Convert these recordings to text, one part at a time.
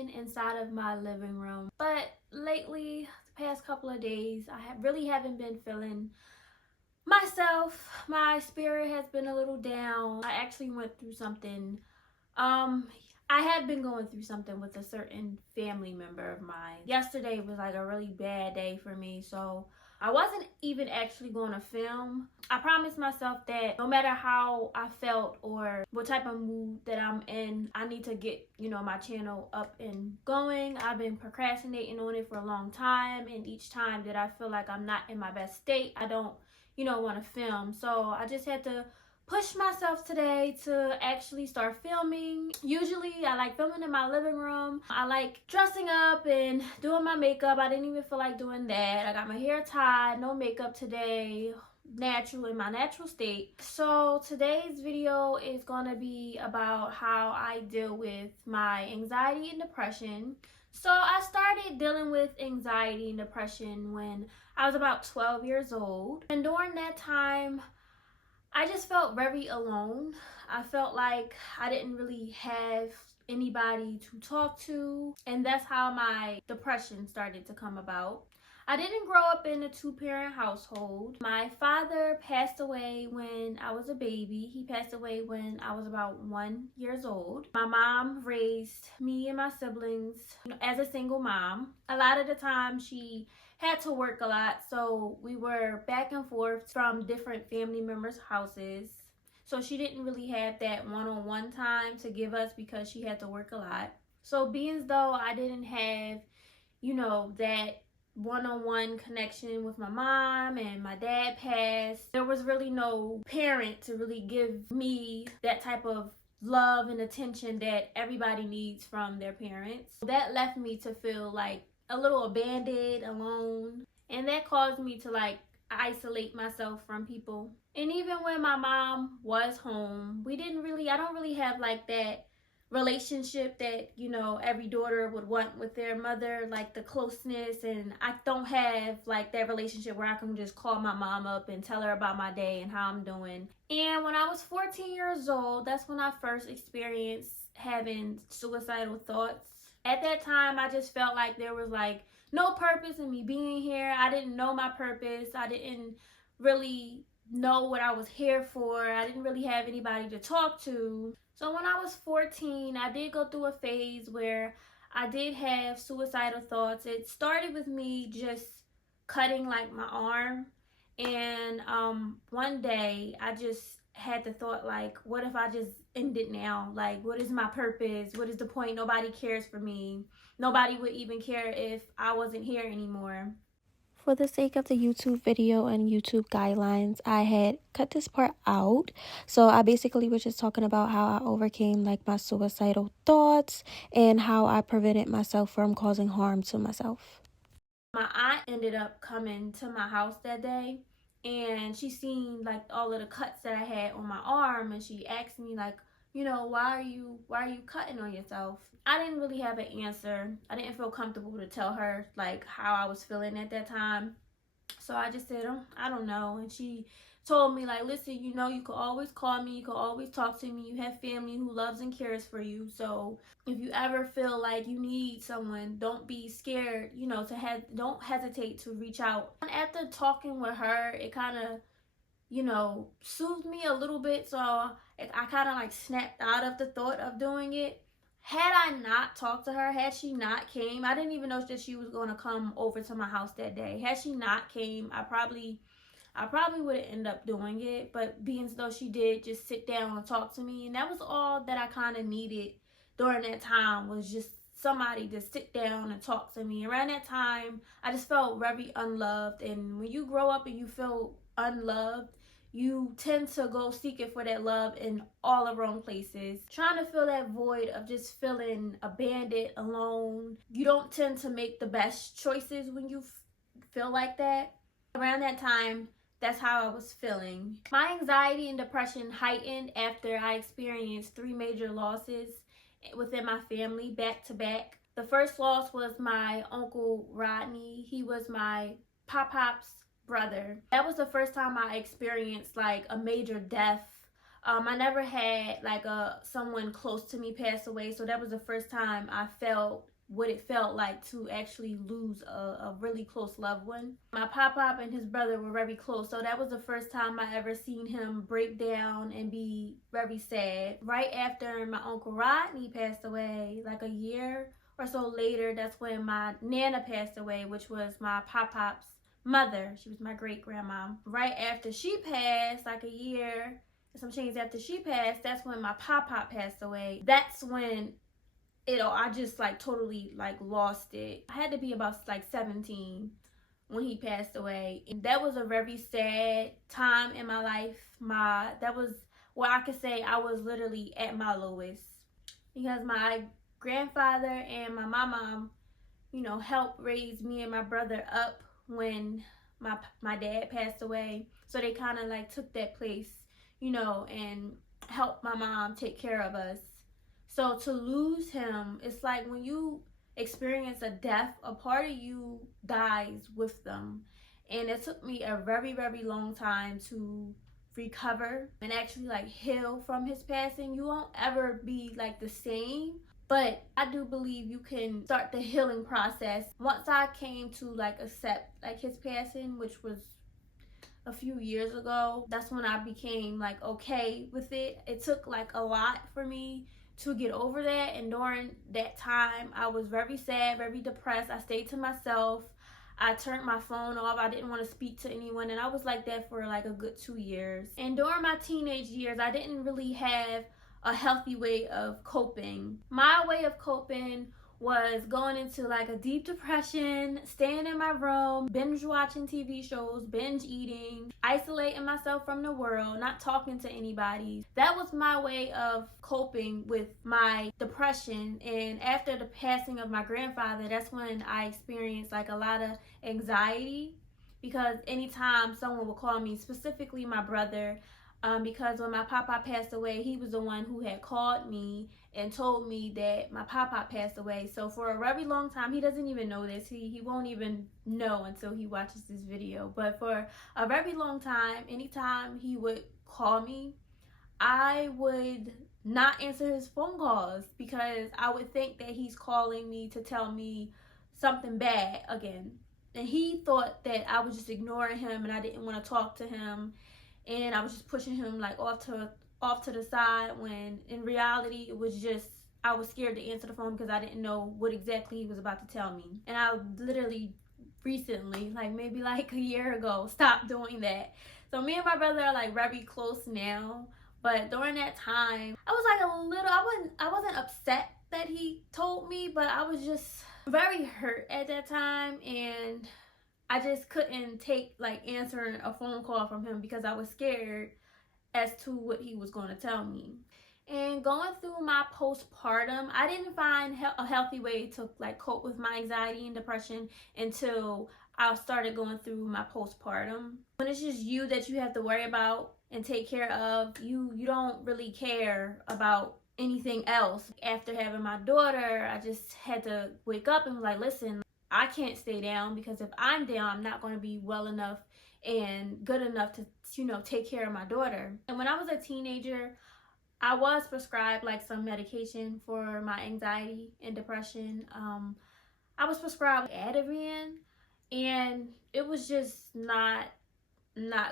filming inside of my living room. But lately, the past couple of days, I really haven't been feeling myself. My spirit has been a little down. I actually went through something. I had been going through something with a certain family member of mine. Yesterday was like a really bad day for me, so I wasn't even actually going to film. I promised myself that no matter how I felt or what type of mood that I'm in, I need to get, my channel up and going. I've been procrastinating on it for a long time, and each time that I feel like I'm not in my best state, I don't, want to film. So I just had to push myself today to actually start filming. Usually I like filming in my living room. I like dressing up and doing my makeup. I didn't even feel like doing that. I got my hair tied, no makeup today, natural, in my natural state. So today's video is gonna be about how I deal with my anxiety and depression. So I started dealing with anxiety and depression when I was about 12 years old. And during that time, I just felt very alone. I felt like I didn't really have anybody to talk to, and that's how my depression started to come about. I didn't grow up in a two-parent household. My father passed away when I was a baby. He passed away when I was about 1 year old. My mom raised me and my siblings, as a single mom. A lot of the time she had to work a lot, so we were back and forth from different family members' houses. So she didn't really have that one-on-one time to give us because she had to work a lot. So being as though I didn't have, that one-on-one connection with my mom, and my dad passed, there was really no parent to really give me that type of love and attention that everybody needs from their parents. That left me to feel like a little abandoned, alone, and that caused me to isolate myself from people. And even when my mom was home, I don't really have that relationship that every daughter would want with their mother, like the closeness. And I don't have that relationship where I can just call my mom up and tell her about my day and how I'm doing. And when I was 14 years old, that's when I first experienced having suicidal thoughts. At that time, I just felt like there was no purpose in me being here. I didn't know my purpose. I didn't really know what I was here for. I didn't really have anybody to talk to. So when I was 14, I did go through a phase where I did have suicidal thoughts. It started with me just cutting my arm. And one day I just had the thought, what if I just end it now? What is my purpose? What is the point? Nobody cares for me. Nobody would even care if I wasn't here anymore. For the sake of the YouTube video and YouTube guidelines, I had cut this part out. So I basically was just talking about how I overcame my suicidal thoughts and how I prevented myself from causing harm to myself. My aunt ended up coming to my house that day, and she seen all of the cuts that I had on my arm, and she asked me why are you cutting on yourself? I didn't really have an answer. I didn't feel comfortable to tell her how I was feeling at that time. So I just said, I don't know. And she told me listen, you can always call me, you can always talk to me. You have family who loves and cares for you. So if you ever feel like you need someone, don't be scared, don't hesitate to reach out. And after talking with her, it kind of soothed me a little bit. So I kind of snapped out of the thought of doing it. Had I not talked to her, had she not came, I didn't even know that she was going to come over to my house that day. Had she not came, I probably would have ended up doing it. But being as though she did just sit down and talk to me, and that was all that I kind of needed during that time, was just somebody to sit down and talk to me. Around that time, I just felt very unloved. And when you grow up and you feel unloved, you tend to go seeking for that love in all the wrong places. Trying to fill that void of just feeling abandoned, alone. You don't tend to make the best choices when you feel like that. Around that time, that's how I was feeling. My anxiety and depression heightened after I experienced 3 major losses within my family back to back. The first loss was my uncle Rodney. He was my pop-pop's brother. That was the first time I experienced a major death. I never had someone close to me pass away, so that was the first time I felt what it felt like to actually lose a really close loved one. My pop and his brother were very close, so that was the first time I ever seen him break down and be very sad. Right after my Uncle Rodney passed away, like a year or so later, that's when my Nana passed away, which was my pop's mother. She was my great grandma. Right after she passed, like a year and some change after she passed, that's when my pop passed away. That's when I just like totally like lost it. I had to be about like 17 when he passed away, and that was a very sad time in my life. That was where I could say I was literally at my lowest, because my grandfather and my mom, helped raise me and my brother up when my dad passed away. So they kind of like took that place, and helped my mom take care of us. So to lose him, it's like when you experience a death, a part of you dies with them. And it took me a very, very long time to recover and actually like heal from his passing. You won't ever be like the same, but I do believe you can start the healing process. Once I came to like accept like his passing, which was a few years ago, that's when I became like okay with it. It took like a lot for me to get over that, and during that time I was very sad, very depressed. I stayed to myself. I turned my phone off. I didn't want to speak to anyone, and I was like that for like a good 2 years. And during my teenage years, I didn't really have a healthy way of coping. My way of coping was going into like a deep depression, staying in my room, binge watching TV shows, binge eating, isolating myself from the world, not talking to anybody. That was my way of coping with my depression. And after the passing of my grandfather, that's when I experienced like a lot of anxiety, because anytime someone would call me, specifically my brother, because when my papa passed away, he was the one who had called me and told me that my papa passed away. So for a very long time, he doesn't even know this. He won't even know until he watches this video. But for a very long time, anytime he would call me, I would not answer his phone calls, because I would think that he's calling me to tell me something bad again. And he thought that I was just ignoring him and I didn't want to talk to him, and I was just pushing him like off to the side, when in reality it was just I was scared to answer the phone because I didn't know what exactly he was about to tell me. And I literally recently, like maybe like a year ago, stopped doing that. So me and my brother are like very close now, but during that time I was like a little, I wasn't upset that he told me, but I was just very hurt at that time, and I just couldn't take like answering a phone call from him because I was scared as to what he was going to tell me. And going through my postpartum, I didn't find a healthy way to like cope with my anxiety and depression until I started going through my postpartum. When it's just you that you have to worry about and take care of, you don't really care about anything else. After having my daughter, I just had to wake up and be like, listen, I can't stay down, because if I'm down, I'm not going to be well enough and good enough to, take care of my daughter. And when I was a teenager, I was prescribed like some medication for my anxiety and depression. I was prescribed Ativan, and it was just not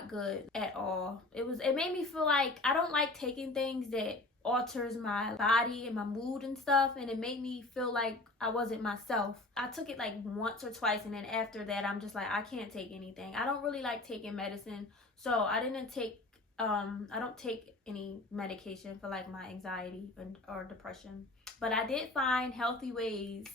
good at all. It made me feel like I don't like taking things that alters my body and my mood and stuff, and it made me feel like I wasn't myself. I took it like once or twice, and then after that I'm just like, I can't take anything. I don't really like taking medicine, so I don't take any medication for like my anxiety or depression. But I did find healthy ways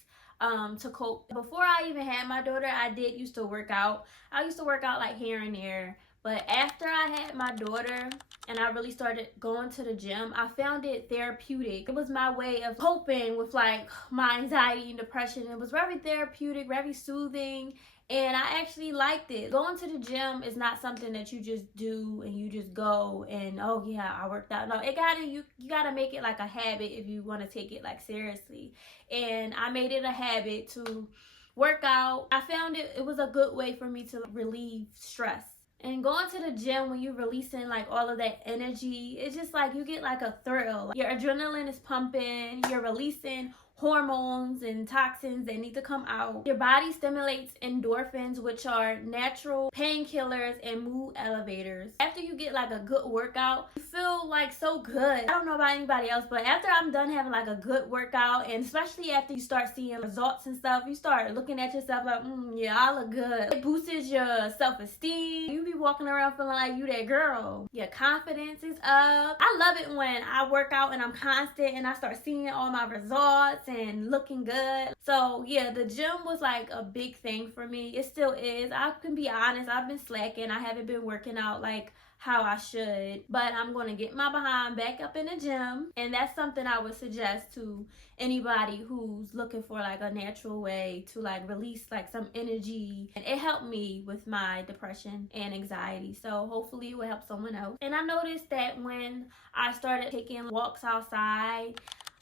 to cope. Before I even had my daughter, I did used to work out. I used to work out like here and there. But after I had my daughter and I really started going to the gym, I found it therapeutic. It was my way of coping with like my anxiety and depression. It was very therapeutic, very soothing, and I actually liked it. Going to the gym is not something that you just do and you just go and, oh yeah, I worked out. No, you gotta make it like a habit if you want to take it like seriously. And I made it a habit to work out. I found it was a good way for me to relieve stress. And going to the gym, when you're releasing like all of that energy, it's just like you get like a thrill. Your adrenaline is pumping, you're releasing hormones and toxins that need to come out. Your body stimulates endorphins, which are natural painkillers and mood elevators. After you get like a good workout, you feel like so good. I don't know about anybody else, but after I'm done having like a good workout, and especially after you start seeing results and stuff, you start looking at yourself like, yeah, I look good. It boosts your self-esteem. You be walking around feeling like you that girl. Your confidence is up. I love it when I work out and I'm constant and I start seeing all my results and looking good. So yeah, the gym was like a big thing for me. It still is. I can be honest, I've been slacking. I haven't been working out like how I should, but I'm going to get my behind back up in the gym, and that's something I would suggest to anybody who's looking for like a natural way to like release like some energy. And it helped me with my depression and anxiety, so hopefully it will help someone else. And I noticed that when I started taking walks outside,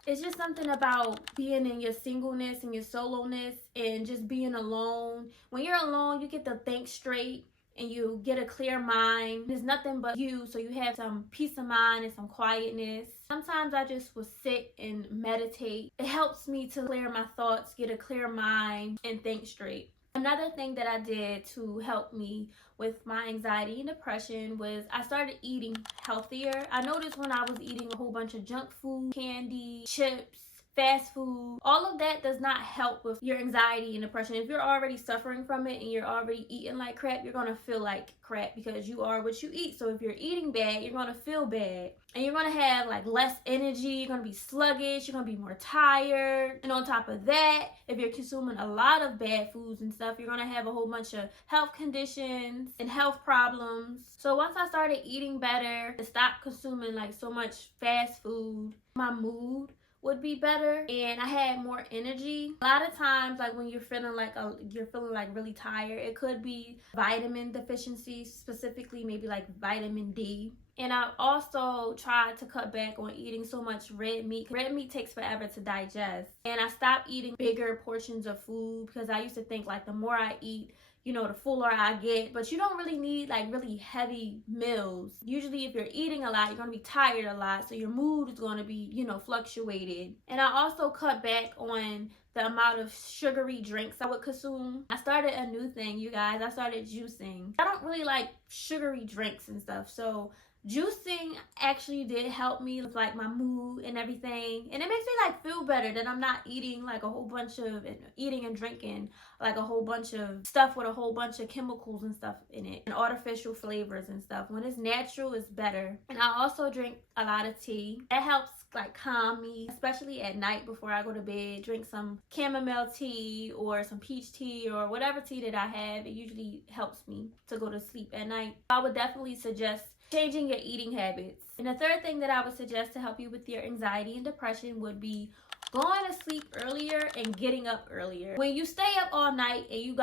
it's just something about being in your singleness and your soloness and just being alone. When you're alone, you get to think straight and you get a clear mind. There's nothing but you, so you have some peace of mind and some quietness. Sometimes I just will sit and meditate. It helps me to clear my thoughts, get a clear mind, and think straight. Another thing that I did to help me with my anxiety and depression was I started eating healthier. I noticed when I was eating a whole bunch of junk food, candy, chips, fast food, all of that does not help with your anxiety and depression. If you're already suffering from it and you're already eating like crap, you're gonna feel like crap because you are what you eat. So if you're eating bad, you're gonna feel bad, and you're gonna have like less energy, you're gonna be sluggish, you're gonna be more tired. And on top of that, if you're consuming a lot of bad foods and stuff, you're gonna have a whole bunch of health conditions and health problems. So once I started eating better and stopped consuming like so much fast food, my mood would be better and I had more energy. A lot of times, like when you're feeling like really tired, it could be vitamin deficiency, specifically maybe like vitamin D. And I also tried to cut back on eating so much red meat. Red meat takes forever to digest. And I stopped eating bigger portions of food because I used to think like the more I eat, the fuller I get. But you don't really need like really heavy meals. Usually if you're eating a lot, you're going to be tired a lot. So your mood is going to be, fluctuated. And I also cut back on the amount of sugary drinks I would consume. I started a new thing, you guys. I started juicing. I don't really like sugary drinks and stuff. So juicing actually did help me with like my mood and everything, and it makes me like feel better that I'm not eating like a whole bunch of eating and drinking like a whole bunch of stuff with a whole bunch of chemicals and stuff in it and artificial flavors and stuff. When it's natural, it's better. And I also drink a lot of tea. That helps like calm me, especially at night before I go to bed. Drink some chamomile tea or some peach tea or whatever tea that I have. It usually helps me to go to sleep at night. I would definitely suggest changing your eating habits. And the third thing that I would suggest to help you with your anxiety and depression would be going to sleep earlier and getting up earlier. When you stay up all night and you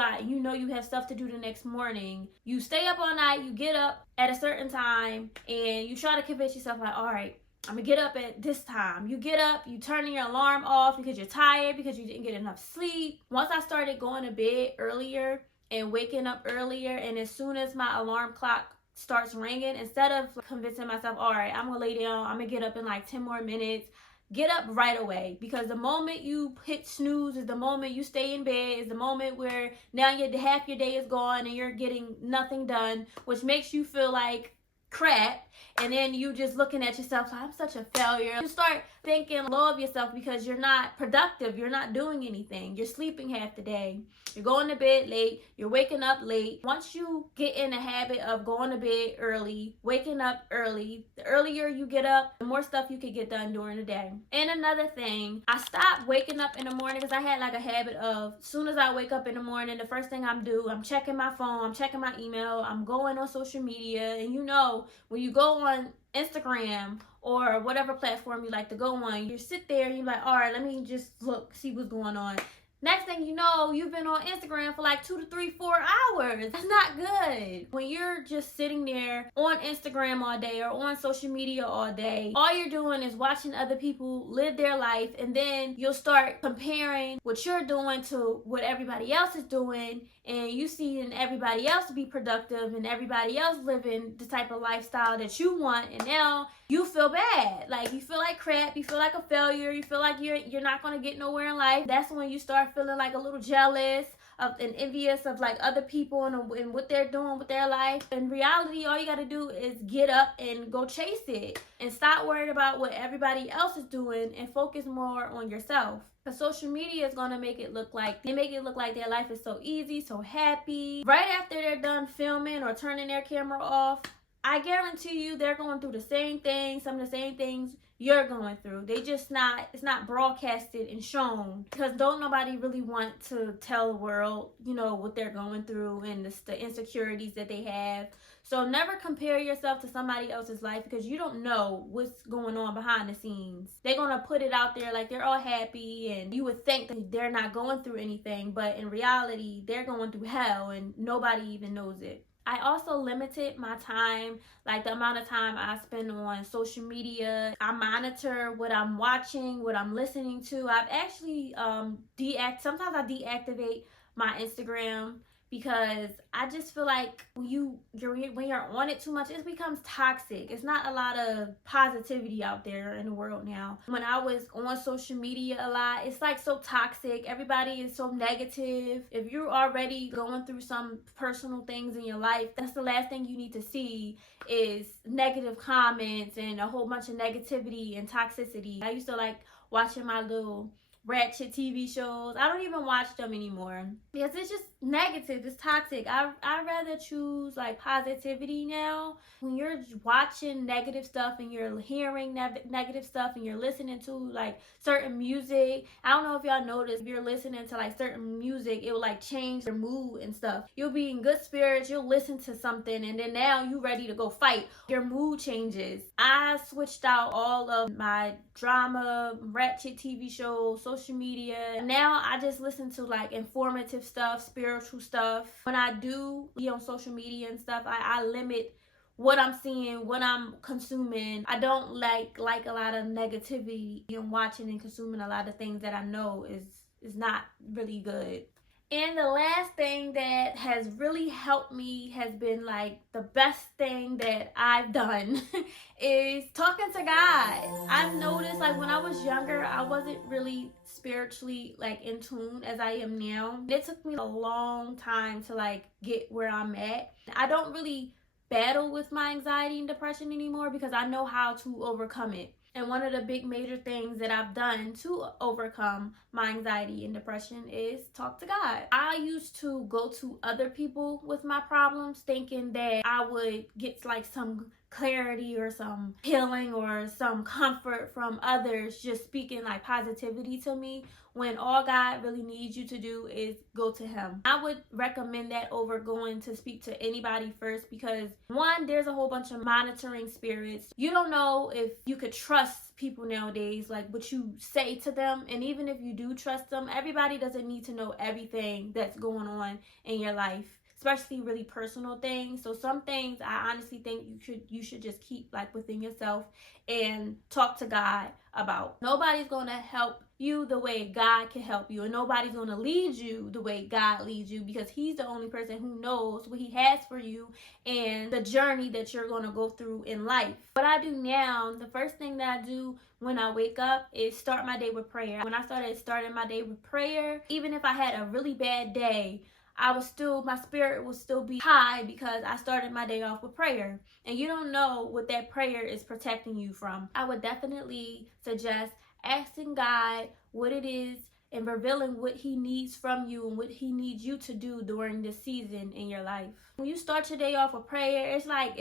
have stuff to do the next morning, you stay up all night, you get up at a certain time, and you try to convince yourself like, all right, I'm gonna get up at this time. You get up, you turn your alarm off because you're tired, because you didn't get enough sleep. Once I started going to bed earlier and waking up earlier, and as soon as my alarm clock starts ringing, instead of convincing myself, all right, I'm gonna lay down, I'm gonna get up in like 10 more minutes, get up right away. Because the moment you hit snooze is the moment you stay in bed, is the moment where now half your day is gone and you're getting nothing done, which makes you feel like crap. And then you just looking at yourself like, I'm such a failure. You start thinking low of yourself because you're not productive. You're not doing anything. You're sleeping half the day. You're going to bed late. You're waking up late. Once you get in the habit of going to bed early, waking up early, the earlier you get up, the more stuff you can get done during the day. And another thing, I stopped waking up in the morning because I had like a habit of, as soon as I wake up in the morning, the first thing I'm checking my phone, I'm checking my email, I'm going on social media. And when you go on Instagram or whatever platform you like to go on, you sit there and you're like, all right, let me just see what's going on. Next thing you know, you've been on Instagram for like 2 to 3, 4 hours. That's not good. When you're just sitting there on Instagram all day or on social media all day, all you're doing is watching other people live their life, and then you'll start comparing what you're doing to what everybody else is doing, and you seeing everybody else be productive and everybody else living the type of lifestyle that you want, and now you feel bad. Like, you feel like crap, you feel like a failure, you feel like you're not gonna get nowhere in life. That's when you start feeling like a little jealous of and envious of like other people and what they're doing with their life. In reality, all you gotta do is get up and go chase it and stop worrying about what everybody else is doing and focus more on yourself. Because social media is gonna make it look like their life is so easy, so happy. Right after they're done filming or turning their camera off, I guarantee you they're going through the same things, some of the same things you're going through. It's not broadcasted and shown, because don't nobody really want to tell the world, what they're going through and the insecurities that they have. So never compare yourself to somebody else's life, because you don't know what's going on behind the scenes. They're going to put it out there like they're all happy, and you would think that they're not going through anything, but in reality, they're going through hell and nobody even knows it. I also limited my time, like the amount of time I spend on social media. I monitor what I'm watching, what I'm listening to. I've actually sometimes I deactivate my Instagram, because I just feel like when you're on it too much, it becomes toxic. It's not a lot of positivity out there in the world now. When I was on social media a lot, it's like so toxic. Everybody is so negative. If you're already going through some personal things in your life, that's the last thing you need to see is negative comments and a whole bunch of negativity and toxicity. I used to like watching my little ratchet TV shows. I don't even watch them anymore because it's just negative, it's toxic. I'd rather choose like positivity now. When you're watching negative stuff and you're hearing negative stuff and you're listening to like certain music, I don't know if y'all noticed, if you're listening to like certain music, it will like change your mood and stuff. You'll be in good spirits, you'll listen to something, and then now you ready to go fight. Your mood changes. I switched out all of my drama, ratchet TV shows, social media. Now I just listen to like informative stuff, spiritual stuff. When I do be on social media and stuff, I limit what I'm seeing, what I'm consuming. I don't like a lot of negativity and watching and consuming a lot of things that I know is not really good. And the last thing that has really helped me, has been like the best thing that I've done is talking to God. I've noticed like when I was younger, I wasn't really spiritually like in tune as I am now. It took me a long time to like get where I'm at. I don't really battle with my anxiety and depression anymore because I know how to overcome it. And one of the big major things that I've done to overcome my anxiety and depression is talk to God. I used to go to other people with my problems thinking that I would get like some clarity or some healing or some comfort from others just speaking like positivity to me, when all God really needs you to do is go to Him. I would recommend that over going to speak to anybody first, because one, there's a whole bunch of monitoring spirits. You don't know if you could trust people nowadays, like what you say to them. And even if you do trust them, everybody doesn't need to know everything that's going on in your life, especially really personal things. So some things I honestly think you should just keep like within yourself and talk to God about. Nobody's gonna help you the way God can help you, and nobody's gonna lead you the way God leads you, because He's the only person who knows what He has for you and the journey that you're gonna go through in life. What I do now, the first thing that I do when I wake up is start my day with prayer. When I starting my day with prayer, even if I had a really bad day, my spirit will still be high because I started my day off with prayer. And you don't know what that prayer is protecting you from. I would definitely suggest asking God what it is and revealing what He needs from you and what He needs you to do during this season in your life. When you start your day off with prayer, it's like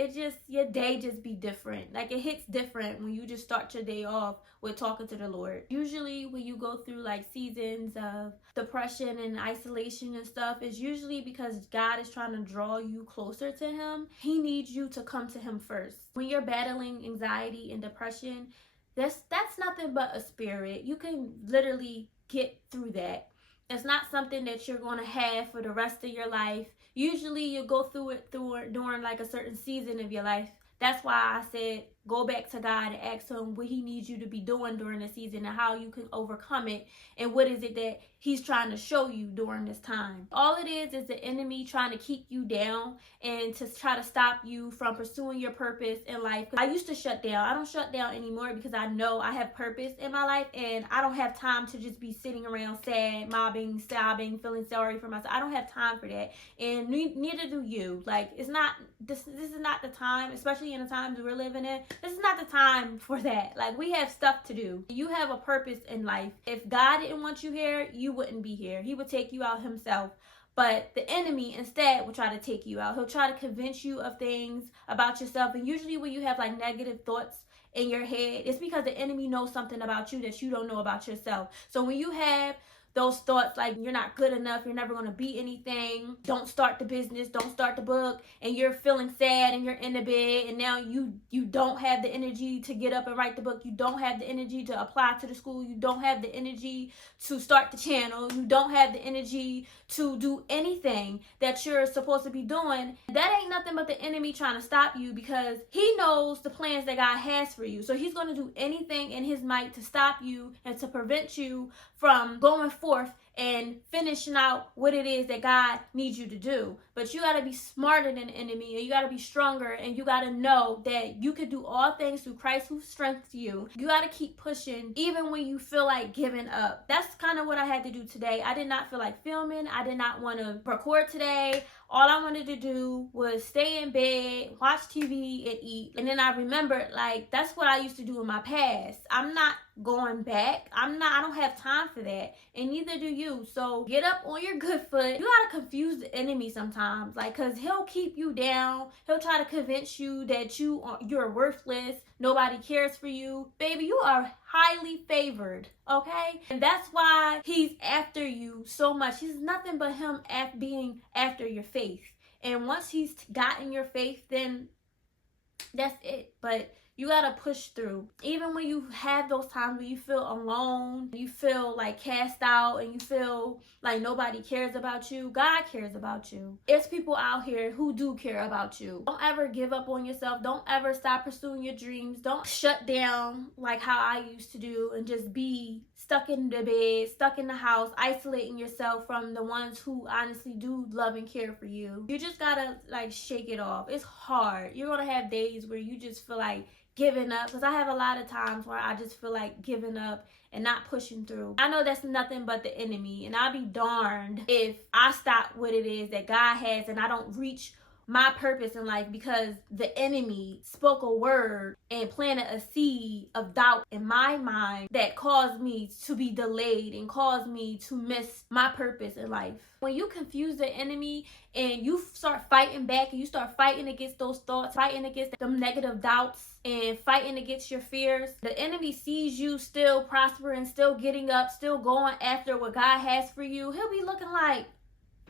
your day just be different. Like it hits different when you just start your day off with talking to the Lord. Usually when you go through like seasons of depression and isolation and stuff, it's usually because God is trying to draw you closer to Him. He needs you to come to Him first. When you're battling anxiety and depression, that's nothing but a spirit. You can literally get through that. It's not something that you're going to have for the rest of your life. Usually you go through it during like a certain season of your life. That's why I said go back to God and ask him what he needs you to be doing during the season and how you can overcome it, and what is it that he's trying to show you during this time. All it is the enemy trying to keep you down and to try to stop you from pursuing your purpose in life. I used to shut down. I don't shut down anymore because I know I have purpose in my life, and I don't have time to just be sitting around sad, mobbing, sobbing, feeling sorry for myself. I don't have time for that, and neither do you. Like, it's not this is not the time, especially in the times we're living in. This is not the time for that. Like, we have stuff to do. You have a purpose in life. If God didn't want you here, you wouldn't be here. He would take you out himself. But the enemy instead will try to take you out. He'll try to convince you of things about yourself. And usually when you have like negative thoughts in your head, it's because the enemy knows something about you that you don't know about yourself. So when you have those thoughts like you're not good enough, you're never going to be anything, don't start the business, don't start the book, and you're feeling sad and you're in the bed, and now you don't have the energy to get up and write the book, you don't have the energy to apply to the school, you don't have the energy to start the channel, you don't have the energy to do anything that you're supposed to be doing, that ain't nothing but the enemy trying to stop you, because he knows the plans that God has for you. So he's going to do anything in his might to stop you and to prevent you from going forth and finishing out what it is that God needs you to do. But you got to be smarter than the enemy, and you got to be stronger, and you got to know that you can do all things through Christ who strengthens you. You got to keep pushing even when you feel like giving up. That's kind of what I had to do today. I did not feel like filming. I did not want to record today. All I wanted to do was stay in bed, watch TV, and eat. And then I remembered, like, that's what I used to do in my past. I'm not going back. I don't have time for that. And neither do you. So get up on your good foot. You gotta confuse the enemy sometimes. Like, cause he'll keep you down. He'll try to convince you that you're worthless. Nobody cares for you. Baby, you are highly favored, okay? And that's why he's after you so much. He's nothing but him being after your faith. And once he's gotten your faith, then that's it. But you gotta push through. Even when you have those times where you feel alone, you feel like cast out, and you feel like nobody cares about you, God cares about you. There's people out here who do care about you. Don't ever give up on yourself. Don't ever stop pursuing your dreams. Don't shut down like how I used to do and just be stuck in the bed, stuck in the house, isolating yourself from the ones who honestly do love and care for you. You just gotta like shake it off. It's hard. You're gonna have days where you just feel like giving up, because I have a lot of times where I just feel like giving up and not pushing through. I know that's nothing but the enemy, and I'll be darned if I stop what it is that God has and I don't reach my purpose in life because the enemy spoke a word and planted a seed of doubt in my mind that caused me to be delayed and caused me to miss my purpose in life. When you confuse the enemy and you start fighting back and you start fighting against those thoughts, fighting against them negative doubts and fighting against your fears, the enemy sees you still prospering, still getting up, still going after what God has for you. He'll be looking like,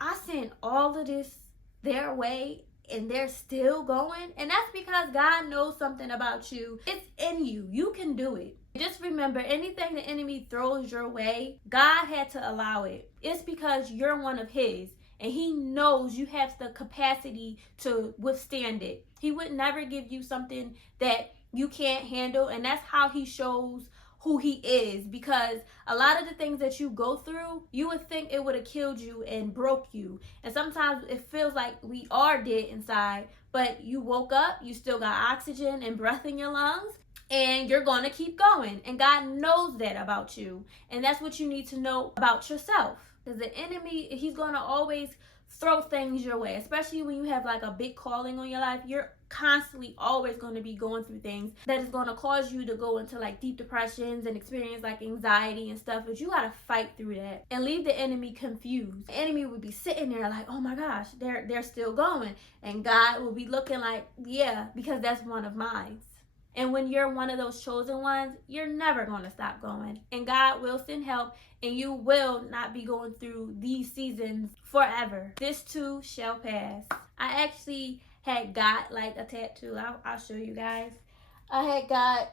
I sent all of this their way and they're still going. And that's because God knows something about you. It's in you. You can do it. Just remember, anything the enemy throws your way, God had to allow it. It's because you're one of his, and he knows you have the capacity to withstand it. He would never give you something that you can't handle, and that's how he shows who he is, because a lot of the things that you go through, you would think it would have killed you and broke you, and sometimes it feels like we are dead inside, but you woke up, you still got oxygen and breath in your lungs, and you're gonna keep going. And God knows that about you, and that's what you need to know about yourself, because the enemy, he's gonna always throw things your way, especially when you have like a big calling on your life. You're constantly always going to be going through things that is going to cause you to go into like deep depressions and experience like anxiety and stuff, but you got to fight through that and leave the enemy confused. The enemy would be sitting there like, oh my gosh, they're still going, and God will be looking like, yeah, because that's one of mine. And when you're one of those chosen ones, you're never going to stop going, and God will send help, and you will not be going through these seasons forever. This too shall pass. I actually had got like a tattoo. I'll show you guys. I had got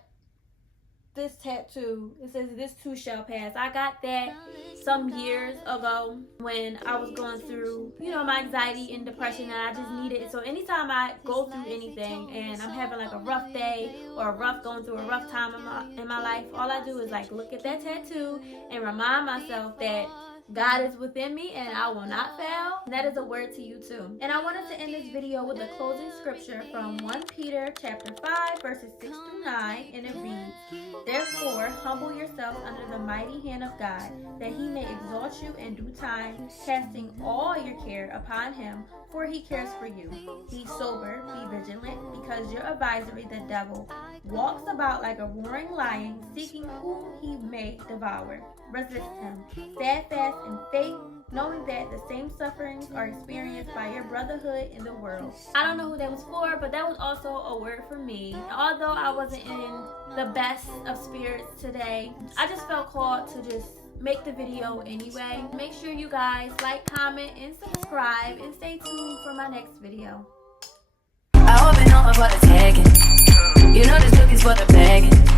this tattoo. It says, "This too shall pass." I got that some years ago when I was going through, you know, my anxiety and depression, and I just needed it. So anytime I go through anything and I'm having like a rough day or going through a rough time in my life, all I do is like look at that tattoo and remind myself that God is within me and I will not fail. And that is a word to you too. And I wanted to end this video with a closing scripture from 1 Peter chapter 5 verses 6 through 9, and it reads, "Therefore humble yourselves under the mighty hand of God, that he may exalt you in due time, casting all your care upon him, for he cares for you. Be sober, be vigilant, because your adversary, the devil, walks about like a roaring lion, seeking whom he may devour. Resist him, steadfast in faith, knowing that the same sufferings are experienced by your brotherhood in the world." I don't know who that was for, but that was also a word for me. Although I wasn't in the best of spirits today, I just felt called to just make the video anyway. Make sure you guys like, comment, and subscribe, and stay tuned for my next video. I hope you know for the tagging. You know this cookies for the bagging.